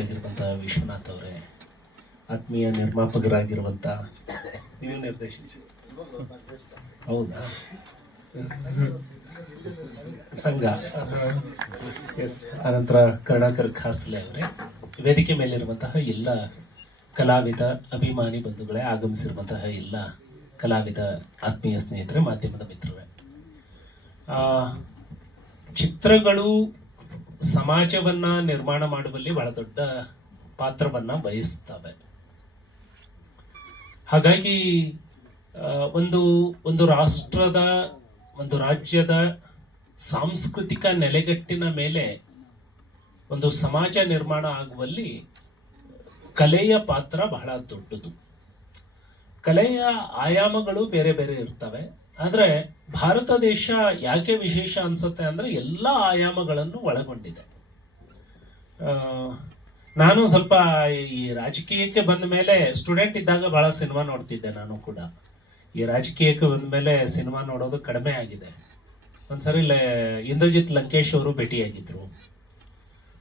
ಆಗಿರುವಂತಹ ವಿಶ್ವನಾಥ್ ಅವರೇ, ಆತ್ಮೀಯ ನಿರ್ಮಾಪಕರಾಗಿರುವಂತ ನೀವು ನಿರ್ದೇಶಿಸಿ ಹೌದಾ ಸಂಘ ಎಸ್, ಅನಂತರ ಕರುಣಾಕರ್ ಖಾಸ್ಲೆ ಅವರೇ, ವೇದಿಕೆ ಮೇಲಿರುವಂತಹ ಎಲ್ಲ ಕಲಾವಿದ ಅಭಿಮಾನಿ ಬಂಧುಗಳೇ, ಆಗಮಿಸಿರುವಂತಹ ಎಲ್ಲ ಕಲಾವಿದ ಆತ್ಮೀಯ ಸ್ನೇಹಿತರೆ, ಮಾಧ್ಯಮದ ಮಿತ್ರರೇ, ಚಿತ್ರಗಳು ಸಮಾಜವನ್ನ ನಿರ್ಮಾಣ ಮಾಡುವಲ್ಲಿ ಬಹಳ ದೊಡ್ಡ ಪಾತ್ರವನ್ನ ವಹಿಸ್ತವೆ. ಹಾಗಾಗಿ ಒಂದು ರಾಷ್ಟ್ರದ, ಒಂದು ರಾಜ್ಯದ ಸಾಂಸ್ಕೃತಿಕ ನೆಲೆಗಟ್ಟಿನ ಮೇಲೆ ಒಂದು ಸಮಾಜ ನಿರ್ಮಾಣ ಆಗುವಲ್ಲಿ ಕಲೆಯ ಪಾತ್ರ ಬಹಳ ದೊಡ್ಡದು. ಕಲೆಯ ಆಯಾಮಗಳು ಬೇರೆ ಬೇರೆ ಇರ್ತವೆ. ಆದ್ರೆ ಭಾರತ ದೇಶ ಯಾಕೆ ವಿಶೇಷ ಅನ್ಸುತ್ತೆ ಅಂದ್ರೆ ಎಲ್ಲ ಆಯಾಮಗಳನ್ನು ಒಳಗೊಂಡಿದೆ. ನಾನು ಸ್ವಲ್ಪ ಈ ರಾಜಕೀಯಕ್ಕೆ ಬಂದ ಮೇಲೆ, ಸ್ಟೂಡೆಂಟ್ ಇದ್ದಾಗ ಬಹಳ ಸಿನಿಮಾ ನೋಡ್ತಿದ್ದೆ. ನಾನು ಕೂಡ ಈ ರಾಜಕೀಯಕ್ಕೆ ಬಂದ ಮೇಲೆ ಸಿನಿಮಾ ನೋಡೋದು ಕಡಿಮೆ ಆಗಿದೆ. ಒಂದ್ಸರಿ ಇಂದ್ರಜಿತ್ ಲಂಕೇಶ್ ಅವರು ಭೇಟಿಯಾಗಿದ್ರು.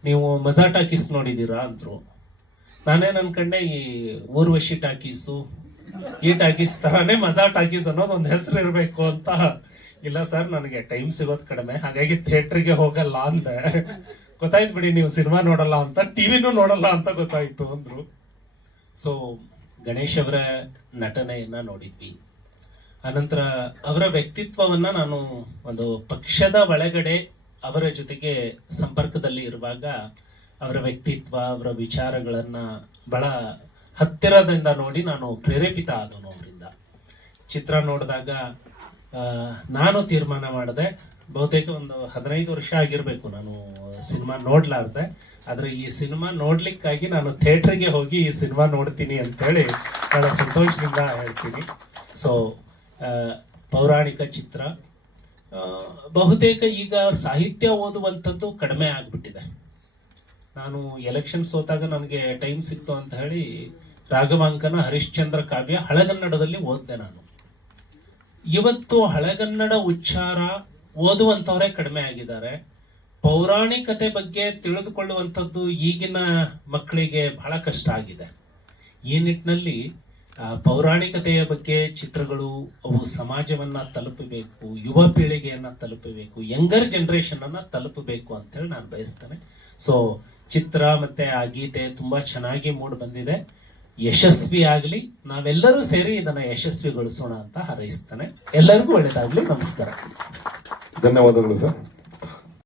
ನೀವು ಮಜಾ ಟಾಕೀಸ್ ನೋಡಿದೀರಾ ಅಂದ್ರು. ನಾನೇನ್ ಅನ್ಕಂಡೆ, ಈ ಊರ್ವಶಿ ಟಾಕೀಸು, ಈ ಟಾಕೀಸ್ ತರಾನೇ ಮಜಾ ಟಾಕೀಸ್ ಅನ್ನೋದು ಒಂದು ಹೆಸರು ಇರಬೇಕು ಅಂತ. ಇಲ್ಲ ಸರ್, ನನಗೆ ಟೈಮ್ ಸಿಗೋದು ಕಡಿಮೆ, ಹಾಗಾಗಿ ಥಿಯೇಟರ್ಗೆ ಹೋಗಲ್ಲ ಅಂದೆ. ಗೊತ್ತಾಯ್ತು ಬಿಡಿ, ನೀವು ಸಿನಿಮಾ ನೋಡಲ್ಲ ಅಂತ, ಟಿವಿನೂ ನೋಡಲ್ಲ ಅಂತ ಗೊತ್ತಾಯ್ತು ಅಂದ್ರು. ಸೊ ಗಣೇಶ್ ಅವರ ನಟನೆಯನ್ನ ನೋಡಿದ್ವಿ. ಅನಂತರ ಅವರ ವ್ಯಕ್ತಿತ್ವವನ್ನ ನಾನು ಒಂದು ಪಕ್ಷದ ಒಳಗಡೆ ಅವರ ಜೊತೆಗೆ ಸಂಪರ್ಕದಲ್ಲಿ ಇರುವಾಗ ಅವರ ವ್ಯಕ್ತಿತ್ವ, ಅವರ ವಿಚಾರಗಳನ್ನ ಬಹಳ ಹತ್ತಿರದಿಂದ ನೋಡಿ ನಾನು ಪ್ರೇರೇಪಿತ ಆದನು ಅವರಿಂದ. ಚಿತ್ರ ನೋಡಿದಾಗ ನಾನು ತೀರ್ಮಾನ ಮಾಡಿದೆ, ಬಹುತೇಕ ಒಂದು 15 ವರ್ಷ ಆಗಿರ್ಬೇಕು ನಾನು ಸಿನಿಮಾ ನೋಡ್ಲಾರ್ದೆ, ಆದ್ರೆ ಈ ಸಿನಿಮಾ ನೋಡ್ಲಿಕ್ಕಾಗಿ ನಾನು ಥಿಯೇಟರ್ಗೆ ಹೋಗಿ ಈ ಸಿನಿಮಾ ನೋಡ್ತೀನಿ ಅಂತೇಳಿ ಬಹಳ ಸಂತೋಷದಿಂದ ಹೇಳ್ತೀನಿ. ಸೊ ಪೌರಾಣಿಕ ಚಿತ್ರ. ಬಹುತೇಕ ಈಗ ಸಾಹಿತ್ಯ ಓದುವಂಥದ್ದು ಕಡಿಮೆ ಆಗ್ಬಿಟ್ಟಿದೆ. ನಾನು ಎಲೆಕ್ಷನ್ ಸೋತಾಗ ನನಗೆ ಟೈಮ್ ಸಿಕ್ತು ಅಂತ ಹೇಳಿ ರಾಘವಾಂಕನ ಹರಿಶ್ಚಂದ್ರ ಕಾವ್ಯ ಹಳಗನ್ನಡದಲ್ಲಿ ಓದ್ದೆ ನಾನು. ಇವತ್ತು ಹಳಗನ್ನಡ ಉಚ್ಚಾರ ಓದುವಂತವರೇ ಕಡಿಮೆ ಆಗಿದ್ದಾರೆ. ಪೌರಾಣಿಕತೆ ಬಗ್ಗೆ ತಿಳಿದುಕೊಳ್ಳುವಂಥದ್ದು ಈಗಿನ ಮಕ್ಕಳಿಗೆ ಬಹಳ ಕಷ್ಟ ಆಗಿದೆ. ಈ ನಿಟ್ಟಿನಲ್ಲಿ ಪೌರಾಣಿಕತೆಯ ಬಗ್ಗೆ ಚಿತ್ರಗಳು ಅವು ಸಮಾಜವನ್ನ ತಲುಪಬೇಕು, ಯುವ ಪೀಳಿಗೆಯನ್ನ ತಲುಪಬೇಕು, ಯಂಗರ್ ಜನರೇಷನ್ ಅನ್ನ ತಲುಪಬೇಕು ಅಂತ ಹೇಳಿ ನಾನು ಬಯಸ್ತೇನೆ. ಸೊ ಚಿತ್ರ ಮತ್ತೆ ಆ ಗೀತೆ ತುಂಬಾ ಚೆನ್ನಾಗಿ ಮೂಡ್ ಬಂದಿದೆ. ಯಶಸ್ವಿ ಆಗ್ಲಿ, ನಾವೆಲ್ಲರೂ ಸೇರಿ ಇದನ್ನ ಯಶಸ್ವಿಗೊಳಿಸೋಣ ಅಂತ ಹಾರೈಸ್ತೇನೆ. ಎಲ್ಲರಿಗೂ ಒಳ್ಳೇದಾಗ್ಲಿ. ನಮಸ್ಕಾರ. ಧನ್ಯವಾದಗಳು ಸರ್.